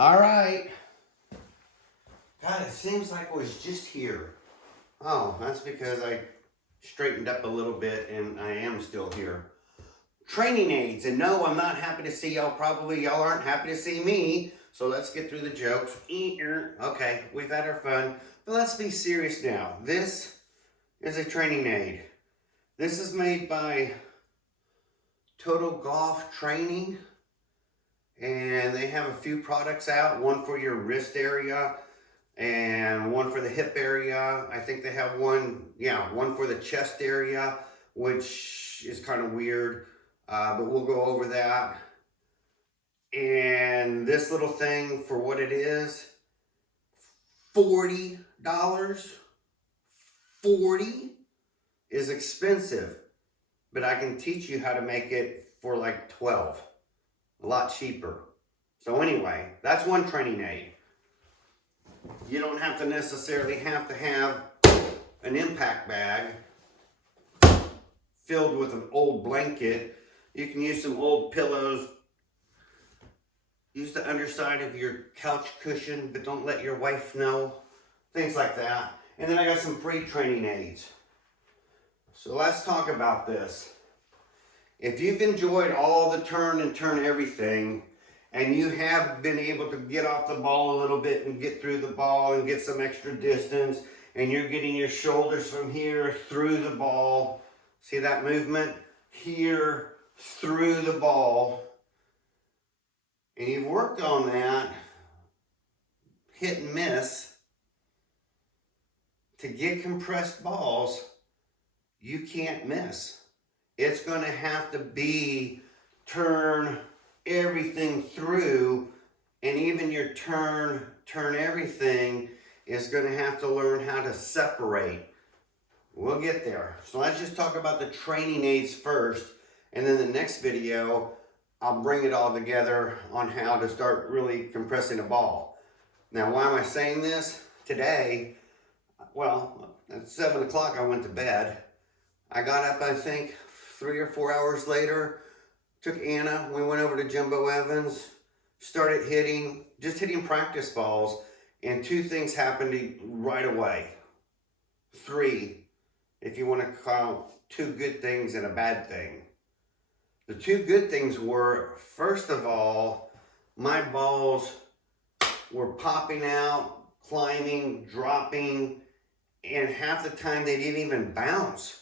All right. God, it seems like I was just here. Oh, that's because I straightened up a little bit and I am still here. Training aids. And no, I'm not happy to see y'all. Probably y'all aren't happy to see me. So let's get through the jokes. Okay, we've had our fun. But let's be serious now. This is a training aid. This is made by Total Golf Training. And they have a few products out. One for your wrist area and one for the hip area. I think they have one for the chest area, which is kind of weird, but we'll go over that. And this little thing, for what it is, $40. 40 is expensive, but I can teach you how to make it for like 12, a lot cheaper. So anyway, that's one training aid. You don't have to necessarily have an impact bag filled with an old blanket. You can use some old pillows. Use the underside of your couch cushion, but don't let your wife know. Things like that. And then I got some free training aids. So let's talk about this. If you've enjoyed all the turn and turn everything, and you have been able to get off the ball a little bit and get through the ball and get some extra distance, and you're getting your shoulders from here through the ball, see that movement? Here through the ball, and you've worked on that, hit and miss, to get compressed balls, you can't miss. It's going to have to be turn everything through, and even your turn everything is going to have to learn how to separate. We'll get there. So let's just talk about the training aids first, and then the next video I'll bring it all together on how to start really compressing a ball. Now, why am I saying this? Today, well, at 7 o'clock I went to bed. I got up, I think 3 or 4 hours later, took Anna, we went over to Jumbo Evans, started just hitting practice balls, and 2 things happened right away. 3, if you want to call 2 good things and a bad thing. The 2 good things were, first of all, my balls were popping out, climbing, dropping, and half the time they didn't even bounce.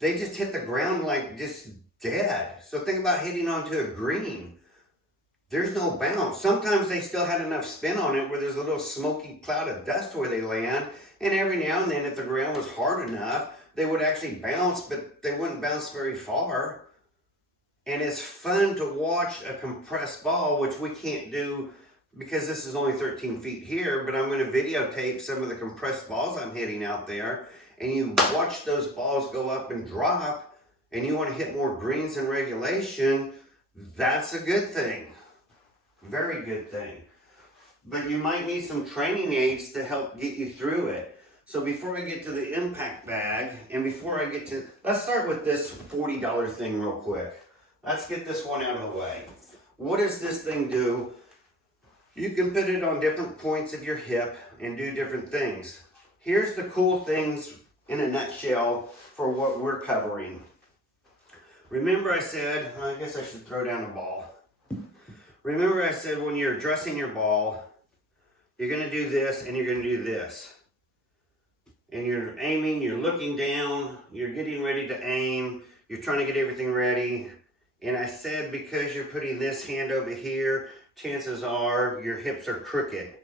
They just hit the ground like just dead. So think about hitting onto a green. There's no bounce. Sometimes they still had enough spin on it where there's a little smoky cloud of dust where they land. And every now and then, if the ground was hard enough, they would actually bounce, but they wouldn't bounce very far. And it's fun to watch a compressed ball, which we can't do because this is only 13 feet here, but I'm going to videotape some of the compressed balls I'm hitting out there. And you watch those balls go up and drop, and you want to hit more greens in regulation, that's a good thing. Very good thing. But you might need some training aids to help get you through it. So before I get to the impact bag, and before I get to, let's start with this $40 thing real quick. Let's get this one out of the way. What does this thing do? You can put it on different points of your hip and do different things. Here's the cool things in a nutshell for what we're covering. Remember I said, I guess I should throw down a ball. Remember I said when you're dressing your ball, you're going to do this and you're going to do this. And you're aiming, you're looking down, you're getting ready to aim, you're trying to get everything ready. And I said because you're putting this hand over here, chances are your hips are crooked.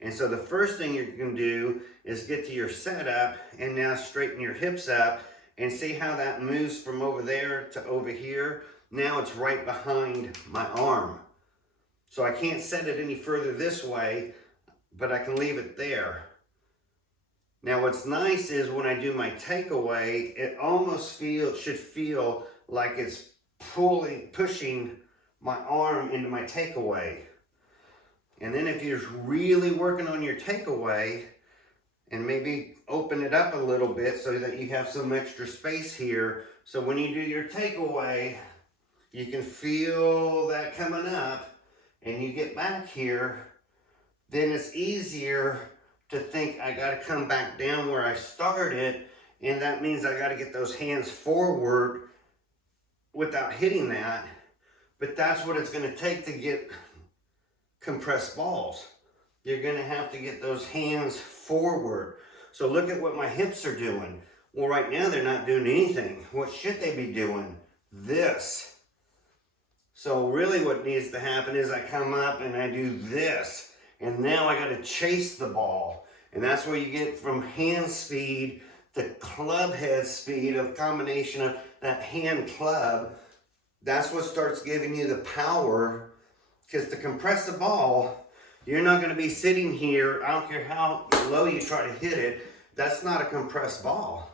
And so the first thing you're going to do is get to your setup and now straighten your hips up and see how that moves from over there to over here. Now it's right behind my arm. So I can't set it any further this way, but I can leave it there. Now what's nice is when I do my takeaway, it almost should feel like it's pushing my arm into my takeaway. And then if you're really working on your takeaway, and maybe open it up a little bit so that you have some extra space here. So when you do your takeaway, you can feel that coming up, and you get back here then it's easier to think I got to come back down where I started, and that means I got to get those hands forward without hitting that. But that's what it's going to take to get compressed balls. You're going to have to get those hands forward. So look at what my hips are doing. Well, right now they're not doing anything. What should they be doing? This. So really what needs to happen is I come up and I do this. And now I got to chase the ball. And that's where you get from hand speed to club head speed, of combination of that hand club. That's what starts giving you the power. Because to compress the ball, you're not going to be sitting here, I don't care how low you try to hit it, that's not a compressed ball.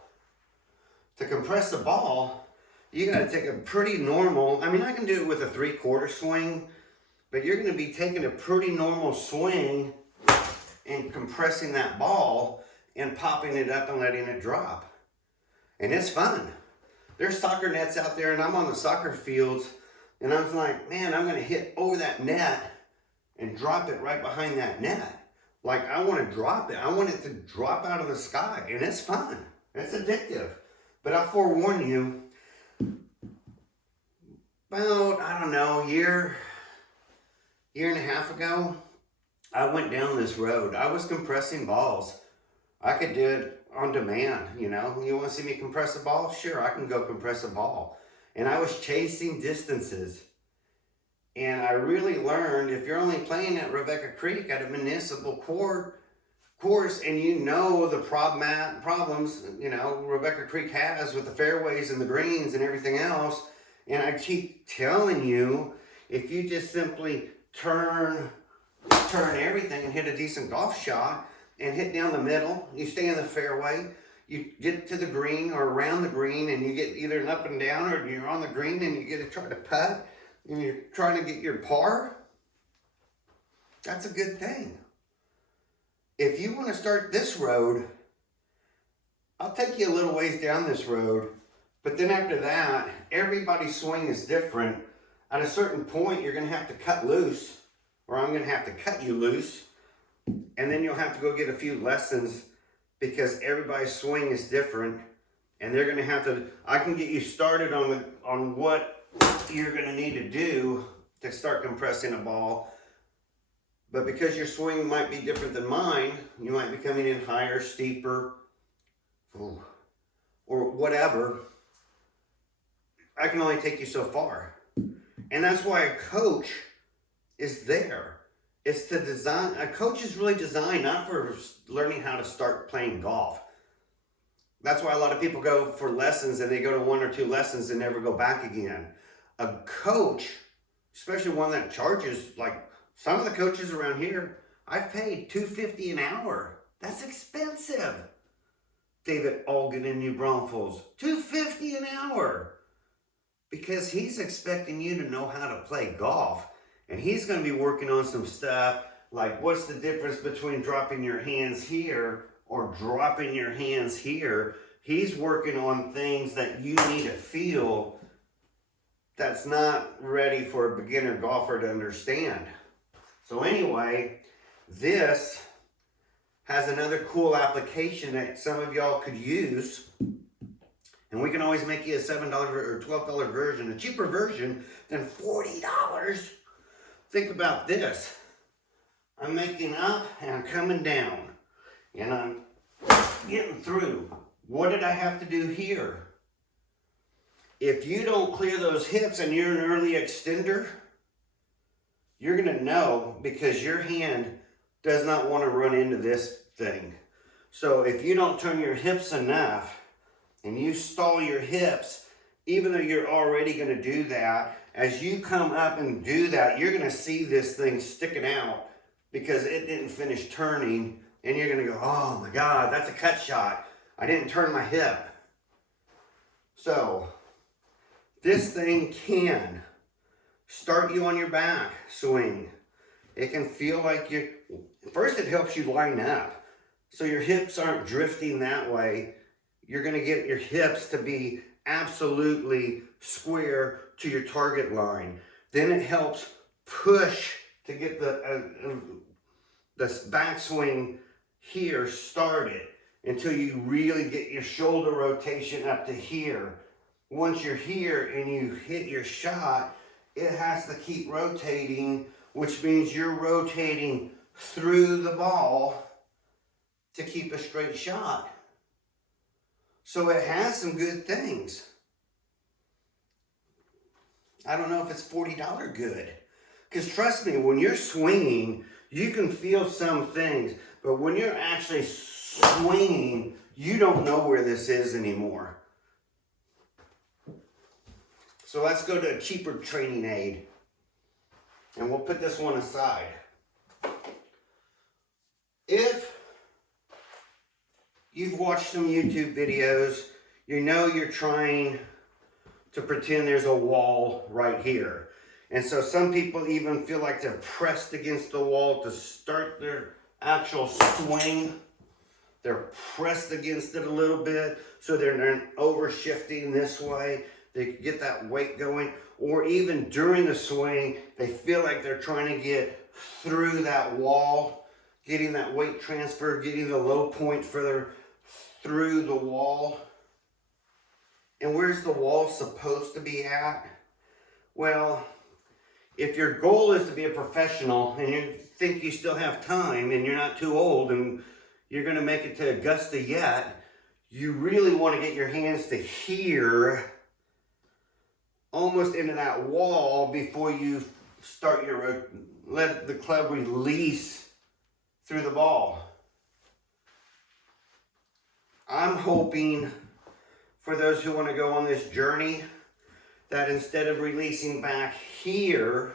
To compress the ball, you got to take a pretty normal, I mean, I can do it with a 3/4 swing, but you're going to be taking a pretty normal swing and compressing that ball and popping it up and letting it drop. And it's fun. There's soccer nets out there, and I'm on the soccer fields, and I was like, man, I'm going to hit over that net and drop it right behind that net. Like, I want to drop it. I want it to drop out of the sky, and it's fun. It's addictive. But I'll forewarn you, about, I don't know, year and a half ago, I went down this road. I was compressing balls. I could do it on demand, you know. You want to see me compress a ball? Sure, I can go compress a ball. And I was chasing distances. And I really learned, if you're only playing at Rebecca Creek at a municipal course, and you know the problems, you know, Rebecca Creek has with the fairways and the greens and everything else, and I keep telling you, if you just simply turn everything and hit a decent golf shot and hit down the middle, you stay in the fairway, you get to the green or around the green, and you get either an up and down, or you're on the green and you get to try to putt, and you're trying to get your par, that's a good thing. If you want to start this road, I'll take you a little ways down this road, but then after that, everybody's swing is different. At a certain point, you're going to have to cut loose, or I'm going to have to cut you loose, and then you'll have to go get a few lessons, because everybody's swing is different, and they're going to have to, I can get you started on what you're going to need to do to start compressing a ball, but because your swing might be different than mine, you might be coming in higher, steeper, or whatever. I can only take you so far. And that's why a coach is there. It's to design, a coach is really designed not for learning how to start playing golf. That's why a lot of people go for lessons and they go to 1 or 2 lessons and never go back again. A coach, especially one that charges, like some of the coaches around here, I've paid $250 an hour. That's expensive. David Olgan in New Braunfels, $250 an hour. Because he's expecting you to know how to play golf. And he's going to be working on some stuff like, what's the difference between dropping your hands here or dropping your hands here? He's working on things that you need to feel that's not ready for a beginner golfer to understand. So anyway, this has another cool application that some of y'all could use. And we can always make you a $7 or $12 version, a cheaper version than $40. Think about this. I'm making up and I'm coming down. And I'm getting through. What did I have to do here? If you don't clear those hips and you're an early extender, you're going to know, because your hand does not want to run into this thing. So if you don't turn your hips enough and you stall your hips, even though you're already going to do that, as you come up and do that, you're going to see this thing sticking out because it didn't finish turning, and you're going to go, oh my God, that's a cut shot. I didn't turn my hip. So this thing can start you on your back swing. It can feel like first it helps you line up. So your hips aren't drifting that way. You're going to get your hips to be absolutely square to your target line. Then it helps push to get the backswing here started until you really get your shoulder rotation up to here. Once you're here and you hit your shot, it has to keep rotating, which means you're rotating through the ball to keep a straight shot. So it has some good things. I don't know if it's $40 good. Because trust me, when you're swinging, you can feel some things. But when you're actually swinging, you don't know where this is anymore. So let's go to a cheaper training aid. And we'll put this one aside. If you've watched some YouTube videos, you know you're trying to pretend there's a wall right here. And so some people even feel like they're pressed against the wall to start their actual swing. They're pressed against it a little bit, so they're over shifting this way. They get that weight going. Or even during the swing, they feel like they're trying to get through that wall, getting that weight transfer, getting the low point further through the wall. And where's the wall supposed to be at? Well, if your goal is to be a professional and you think you still have time and you're not too old and you're going to make it to Augusta yet, you really want to get your hands to here, almost into that wall before you start let the club release through the ball. I'm hoping for those who want to go on this journey that instead of releasing back here,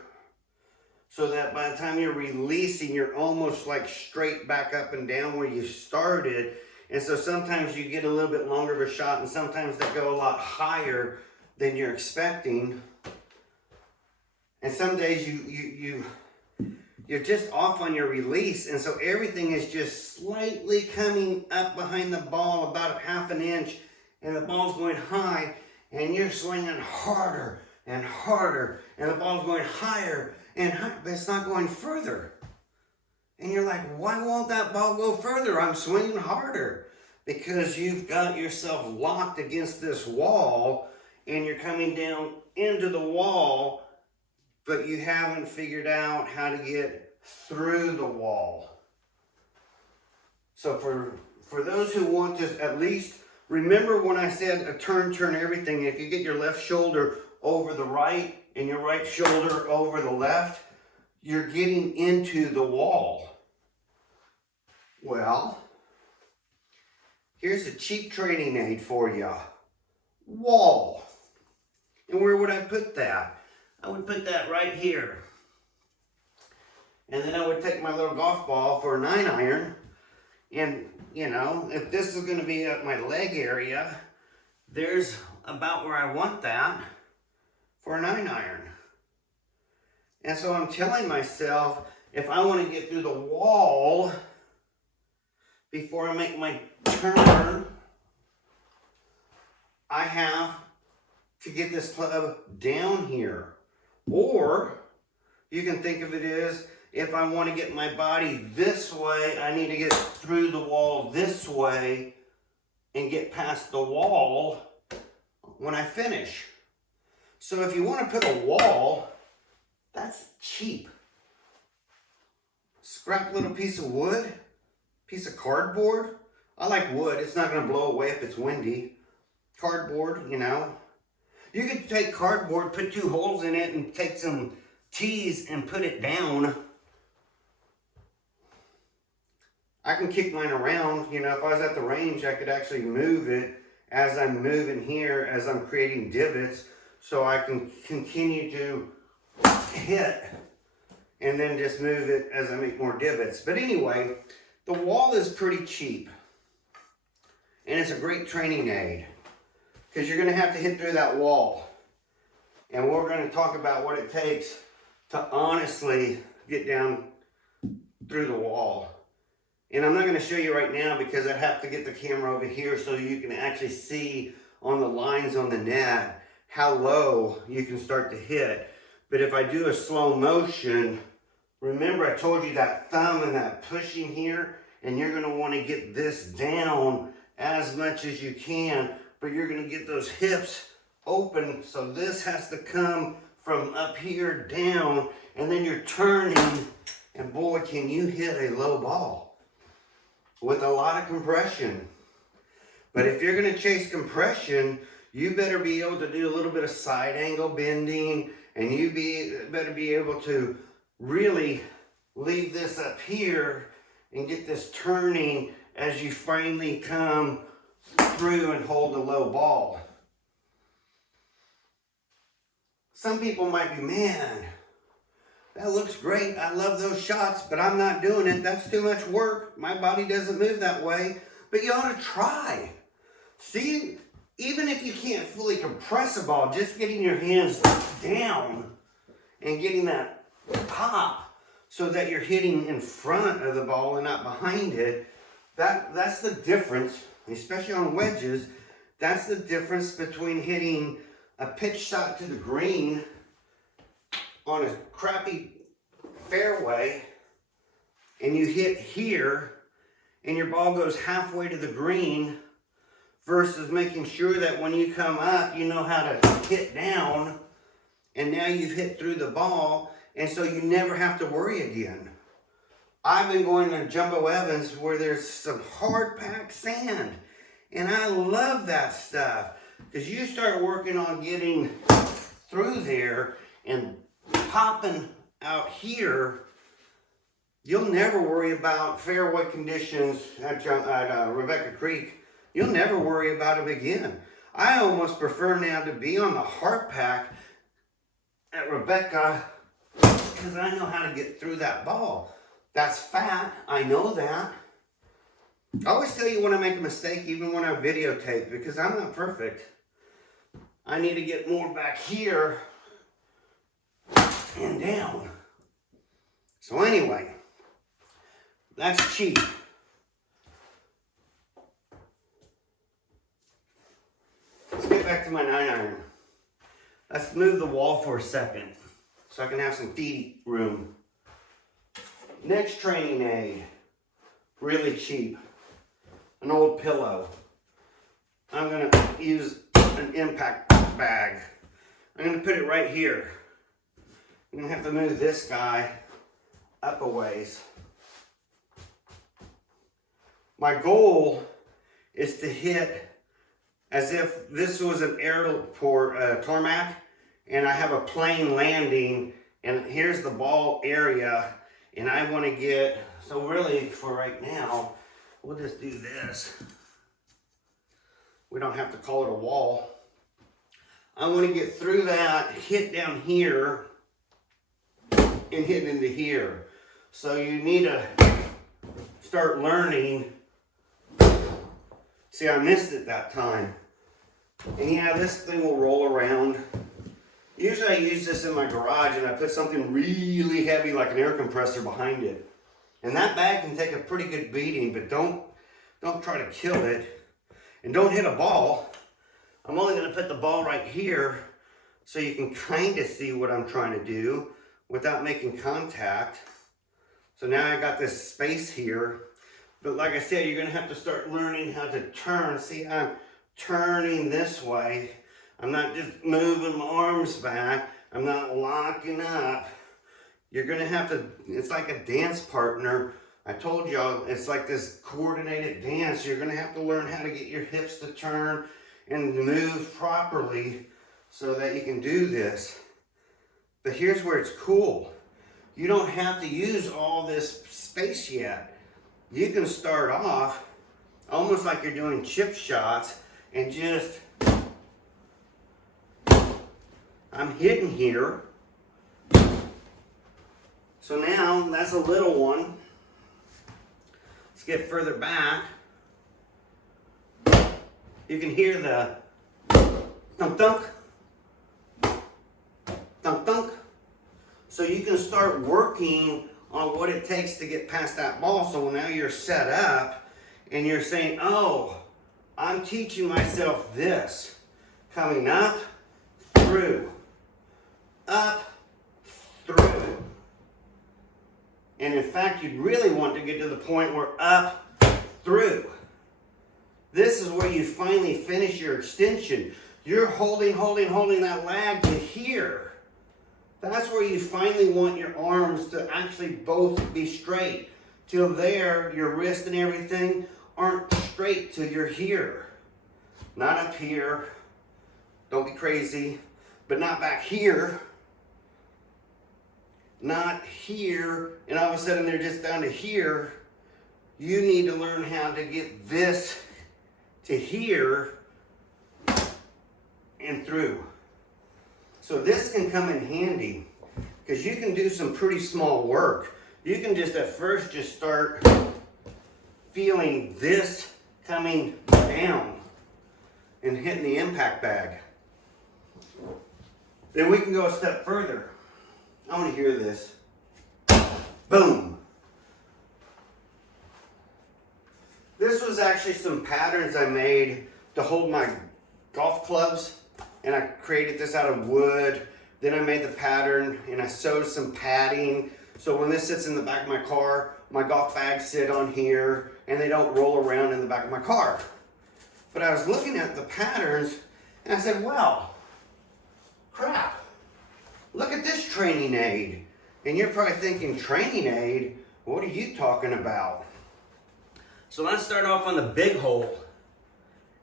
so that by the time you're releasing, you're almost like straight back up and down where you started. And so sometimes you get a little bit longer of a shot, and sometimes they go a lot higher than you're expecting. And some days you're just off on your release, and so everything is just slightly coming up behind the ball about a half an inch, and the ball's going high, and you're swinging harder and harder, and the ball's going higher and higher, but it's not going further. And you're like, why won't that ball go further? I'm swinging harder. Because you've got yourself locked against this wall, and you're coming down into the wall, but you haven't figured out how to get through the wall. So for those who want to at least remember when I said a turn everything, if you get your left shoulder over the right and your right shoulder over the left, you're getting into the wall. Well, here's a cheap training aid for you. Wall. And where would I put that? I would put that right here. And then I would take my little golf ball for a 9-iron. And, you know, if this is going to be at my leg area, there's about where I want that for a 9-iron. And so I'm telling myself, if I want to get through the wall before I make my turn, I have to get this club down here. Or you can think of it as, if I want to get my body this way, I need to get through the wall this way and get past the wall when I finish. So if you want to put a wall, that's cheap. Scrap little piece of wood, piece of cardboard. I like wood. It's not going to blow away if it's windy. Cardboard, you know. You could take cardboard, put 2 holes in it, and take some tees and put it down. I can kick mine around. You know, if I was at the range, I could actually move it as I'm moving here, as I'm creating divots, so I can continue to hit and then just move it as I make more divots. But anyway, the wall is pretty cheap, and it's a great training aid because you're going to have to hit through that wall. And we're going to talk about what it takes to honestly get down through the wall. And I'm not going to show you right now because I have to get the camera over here so you can actually see on the lines on the net how low you can start to hit. But if I do a slow motion Remember, I told you that thumb and that pushing here, and you're going to want to get this down as much as you can, but you're going to get those hips open, so this has to come from up here down, and then you're turning, and boy, can you hit a low ball with a lot of compression. But if you're going to chase compression, you better be able to do a little bit of side angle bending, and you better be able to really leave this up here and get this turning as you finally come through and hold a low ball. Some people might be, man, that looks great. I love those shots, but I'm not doing it. That's too much work. My body doesn't move that way. But you ought to try. See, even if you can't fully compress a ball, just getting your hands down and getting that pop so that you're hitting in front of the ball and not behind it, that's the difference, especially on wedges. That's the difference between hitting a pitch shot to the green on a crappy fairway and you hit here and your ball goes halfway to the green versus making sure that when you come up, you know how to hit down, and now you've hit through the ball, and so you never have to worry again. I've been going to Jumbo Evans where there's some hard packed sand, and I love that stuff, because you start working on getting through there and popping out here, you'll never worry about fairway conditions at Rebecca Creek. You'll never worry about them again. I almost prefer now to be on the hard pack at Rebecca because I know how to get through that ball. That's fat, I know that. I always tell you when I make a mistake, even when I videotape, because I'm not perfect. I need to get more back here and down. So anyway, that's cheap. Let's get back to my 9-iron. Let's move the wall for a second so I can have some feet room. Next training aid, really cheap. An old pillow. I'm going to use an impact bag. I'm going to put it right here. I'm going to have to move this guy up a ways. My goal is to hit as if this was an airport tarmac and I have a plane landing and here's the ball area and I want to get, so really for right now, we'll just do this. We don't have to call it a wall. I want to get through that, hit down here, and hit into here. So you need to start learning. See, I missed it that time. And yeah, this thing will roll around. Usually I use this in my garage and I put something really heavy like an air compressor behind it. And that bag can take a pretty good beating, but don't try to kill it. And don't hit a ball. I'm only going to put the ball right here so you can kind of see what I'm trying to do without making contact. So now I got this space here. But like I said, you're going to have to start learning how to turn. See, I'm turning this way. I'm not just moving my arms back. I'm not locking up. You're going to have to, it's like a dance partner. I told y'all, it's like this coordinated dance. You're going to have to learn how to get your hips to turn and move properly so that you can do this. But here's where it's cool. You don't have to use all this space yet. You can start off almost like you're doing chip shots and just, I'm hitting here. So now that's a little one. Let's get further back. You can hear the thunk thunk, thunk thunk. So you can start working on what it takes to get past that ball. So now you're set up and you're saying, oh, I'm teaching myself this. Coming up, through, up, through. And in fact, you'd really want to get to the point where up, through. This is where you finally finish your extension. You're holding that lag to here. That's where you finally want your arms to actually both be straight. Till there, your wrist and everything aren't straight till you're here. Not up here. Don't be crazy. But not back here. Not here. And all of a sudden they're just down to here. You need to learn how to get this to here and through. So this can come in handy because you can do some pretty small work. You can just at first just start feeling this coming down and hitting the impact bag. Then we can go a step further. I want to hear this. Boom. This was actually some patterns I made to hold my golf clubs, and I created this out of wood. Then I made the pattern and I sewed some padding. So when this sits in the back of my car, my golf bags sit on here and they don't roll around in the back of my car. But I was looking at the patterns and I said, well, crap, look at this training aid. And you're probably thinking, training aid? What are you talking about? So let's start off on the big hole.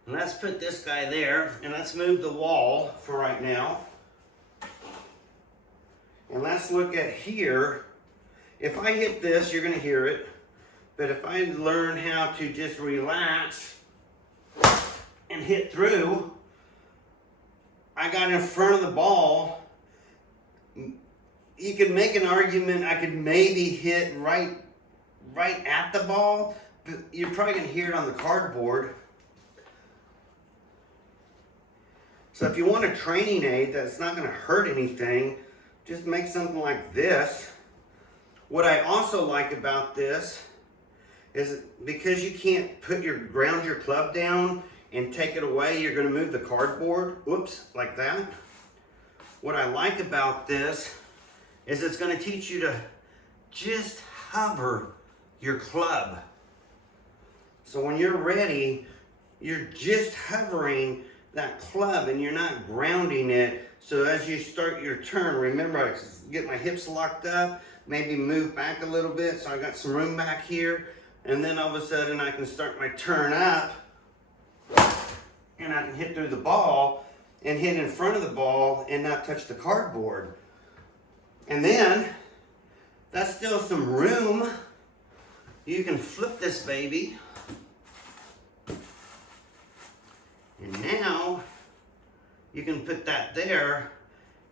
And let's put this guy there, and let's move the wall for right now. And let's look at here. If I hit this, you're gonna hear it. But if I learn how to just relax and hit through, I got in front of the ball. You could make an argument I could maybe hit right at the ball, but you're probably gonna hear it on the cardboard. So if you want a training aid that's not gonna hurt anything, just make something like this. What I also like about this is because you can't ground your club down and take it away, you're gonna move the cardboard, whoops, like that. What I like about this is it's gonna teach you to just hover your club. So when you're ready, you're just hovering that club and you're not grounding it. So as you start your turn, remember I get my hips locked up, maybe move back a little bit so I got some room back here, and then all of a sudden I can start my turn up and I can hit through the ball and hit in front of the ball and not touch the cardboard. And then that's still some room. You can flip this baby. And now you can put that there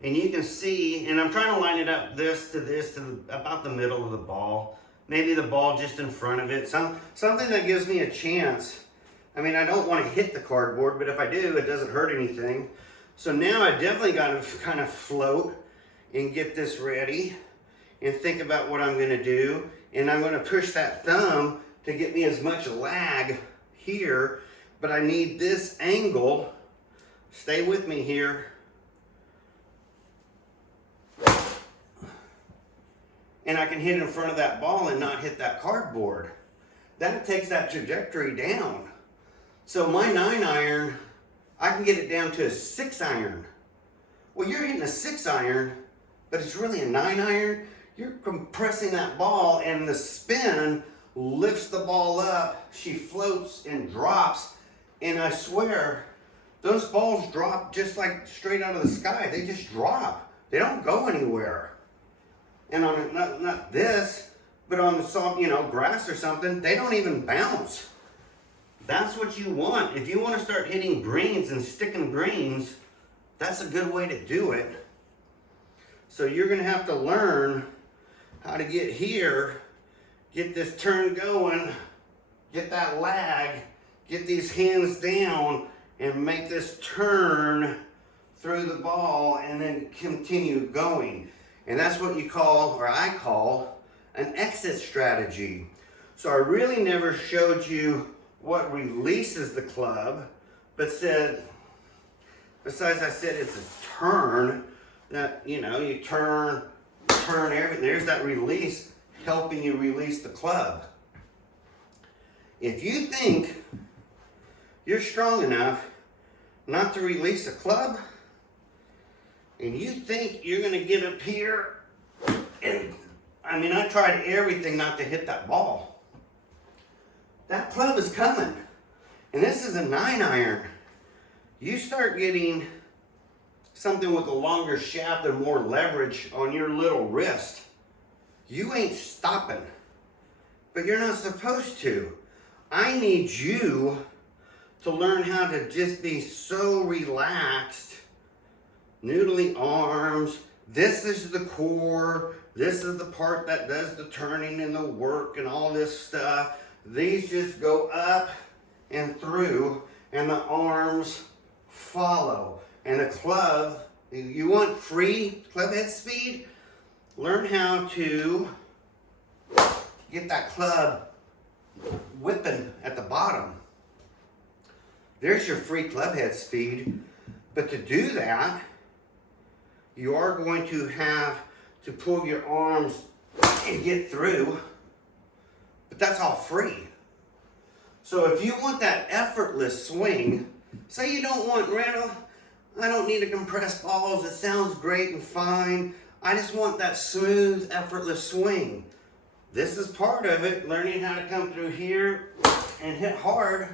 and you can see, and I'm trying to line it up this to about the middle of the ball. Maybe the ball just in front of it. Something that gives me a chance. I mean, I don't want to hit the cardboard, but if I do, it doesn't hurt anything. So now I definitely got to kind of float and get this ready and think about what I'm going to do. And I'm going to push that thumb to get me as much lag here, but I need this angle. Stay with me here. And I can hit in front of that ball and not hit that cardboard. That takes that trajectory down. So my 9-iron, I can get it down to a 6-iron. Well, you're hitting a 6-iron, but it's really a 9-iron. You're compressing that ball and the spin lifts the ball up. She floats and drops. And I swear, those balls drop just like straight out of the sky. They just drop. They don't go anywhere. And on not this, but on the soft, grass or something, they don't even bounce. That's what you want. If you want to start hitting greens and sticking greens, that's a good way to do it. So you're going to have to learn how to get here, get this turn going, get that lag, get these hands down, and make this turn through the ball and then continue going. And that's what you call, or I call, an exit strategy. So I really never showed you what releases the club, but said, besides I said it's a turn, that, you turn everything. There's that release. helping you release the club. If you think you're strong enough not to release a club, and you think you're going to get up here, and I mean, I tried everything not to hit that ball. That club is coming. And this is a 9-iron. You start getting something with a longer shaft and more leverage on your little wrist, you ain't stopping. But you're not supposed to. I need you to learn how to just be so relaxed. Noodly arms. This is the core. This is the part that does the turning and the work and all this stuff. These just go up and through, and the arms follow. And the club, you want free club head speed? Learn how to get that club whipping at the bottom. There's your free club head speed. But to do that, you are going to have to pull your arms and get through. But that's all free. So if you want that effortless swing, say you don't want, Randall, I don't need to compress balls. It sounds great and fine. I just want that smooth, effortless swing. This is part of it, learning how to come through here and hit hard,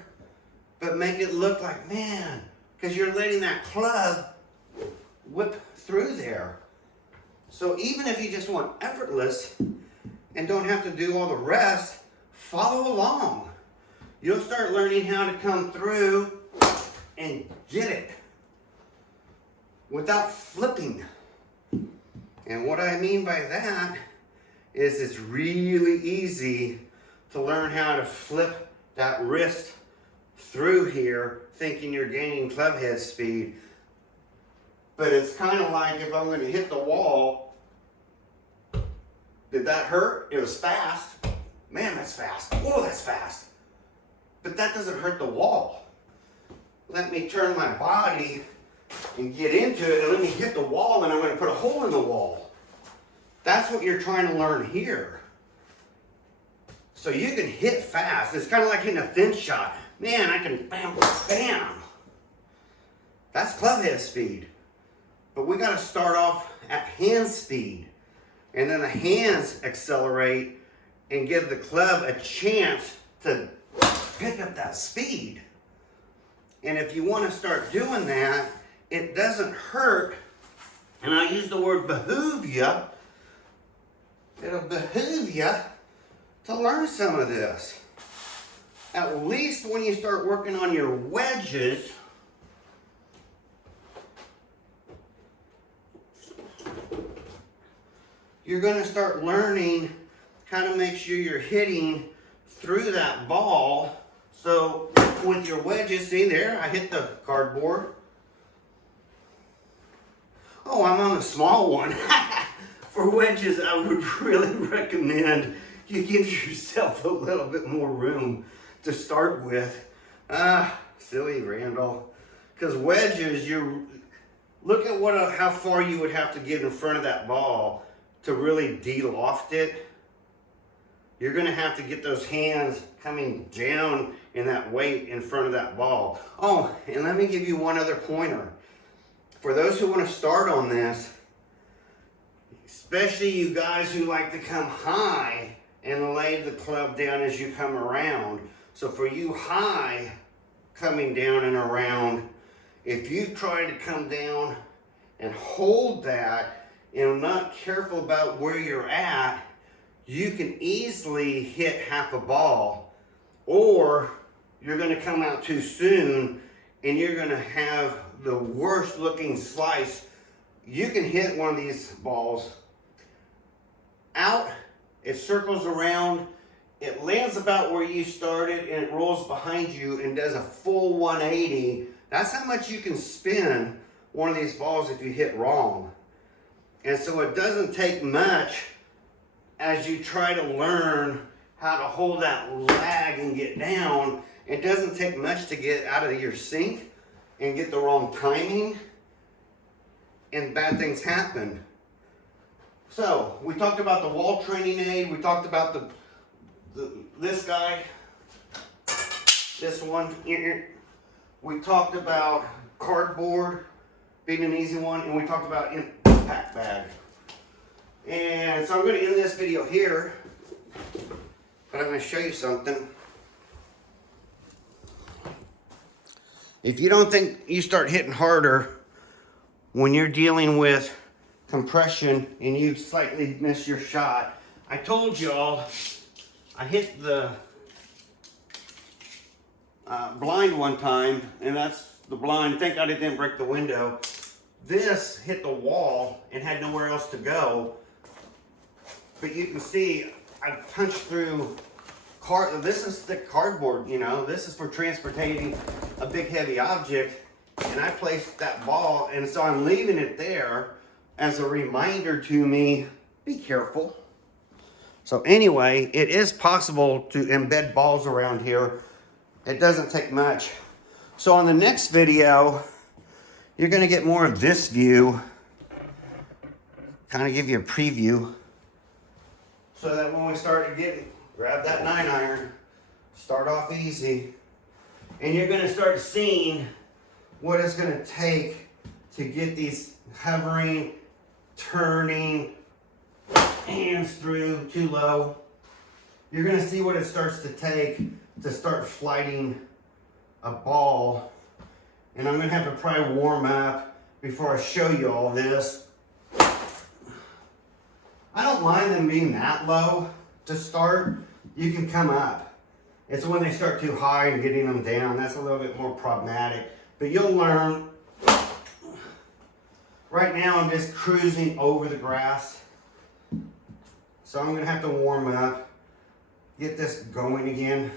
but make it look like, man, because you're letting that club whip through there. So even if you just want effortless and don't have to do all the rest, follow along. You'll start learning how to come through and get it without flipping. And what I mean by that is it's really easy to learn how to flip that wrist through here thinking you're gaining club head speed. But it's kind of like if I'm going to hit the wall. Did that hurt? It was fast. Man, that's fast. Oh, that's fast. But that doesn't hurt the wall. Let me turn my body and get into it, and let me hit the wall, and I'm going to put a hole in the wall. That's what you're trying to learn here. So you can hit fast. It's kind of like hitting a thin shot. Man, I can bam, bam. That's club head speed. But we got to start off at hand speed. And then the hands accelerate and give the club a chance to pick up that speed. And if you want to start doing that, it doesn't hurt. And I use the word behoove you. It'll behoove you to learn some of this. At least when you start working on your wedges, you're going to start learning how to make sure you're hitting through that ball. So with your wedges, see there, I hit the cardboard. Oh, I'm on the small one. For wedges, I would really recommend you give yourself a little bit more room to start with. Silly Randall. Because wedges, look at how far you would have to get in front of that ball to really de-loft it. You're going to have to get those hands coming down in that weight in front of that ball. Oh, and let me give you one other pointer. For those who want to start on this, especially you guys who like to come high and lay the club down as you come around. So for you high coming down and around, if you try to come down and hold that and not careful about where you're at, you can easily hit half a ball, or you're going to come out too soon and you're going to have the worst looking slice. You can hit one of these balls out, it circles around, it lands about where you started, and it rolls behind you and does a full 180. That's how much you can spin one of these balls if you hit wrong. And so it doesn't take much as you try to learn how to hold that lag and get down. It doesn't take much to get out of your sync and get the wrong timing, and bad things happen. So, we talked about the wall training aid, we talked about this guy, this one here. We talked about cardboard being an easy one, and we talked about impact bag. And so I'm going to end this video here, but I'm going to show you something. If you don't think you start hitting harder when you're dealing with compression and you slightly miss your shot, I told y'all I hit the blind one time, and that's the blind. Thank God it didn't break the window. This hit the wall and had nowhere else to go. But you can see I punched through this is thick cardboard, you know. This is for transporting a big heavy object, and I placed that ball, and so I'm leaving it there as a reminder to me, be careful. So anyway, it is possible to embed balls around here. It doesn't take much. So on the next video, you're gonna get more of this view, kind of give you a preview, so that when we start getting, grab that 9-iron, start off easy, and you're gonna start seeing what it's gonna take to get these hovering, turning, hands through, too low. You're gonna see what it starts to take to start flighting a ball. And I'm gonna have to probably warm up before I show you all this. I don't mind them being that low to start. You can come up. It's when they start too high and getting them down, that's a little bit more problematic. But you'll learn. Right now I'm just cruising over the grass. So I'm gonna have to warm up, get this going again,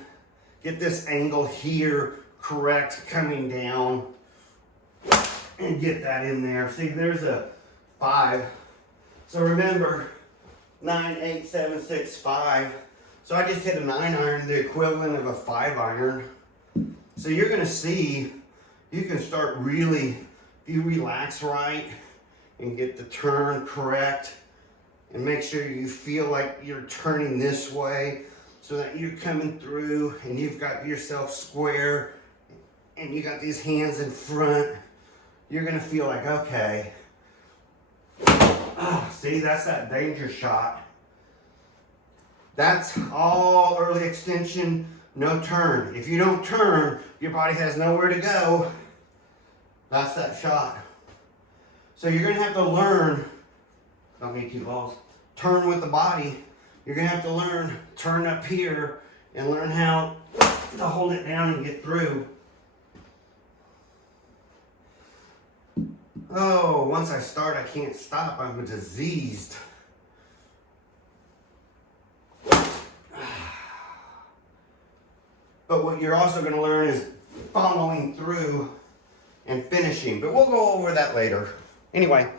get this angle here correct coming down, and get that in there. See, there's a 5. So remember, 9, 8, 7, 6, 5. So I just hit a 9-iron, the equivalent of a 5-iron. So you're gonna see, you can start really, if you relax right and get the turn correct, and make sure you feel like you're turning this way so that you're coming through and you've got yourself square and you got these hands in front, you're gonna feel like, okay. Oh, see, that's that danger shot. That's all early extension, no turn. If you don't turn, your body has nowhere to go. That's that shot. So you're gonna have to learn, don't need 2 balls, turn with the body. You're gonna have to learn, turn up here and learn how to hold it down and get through. Oh, once I start, I can't stop. I'm diseased. But what you're also gonna learn is following through and finishing. But we'll go over that later. Anyway,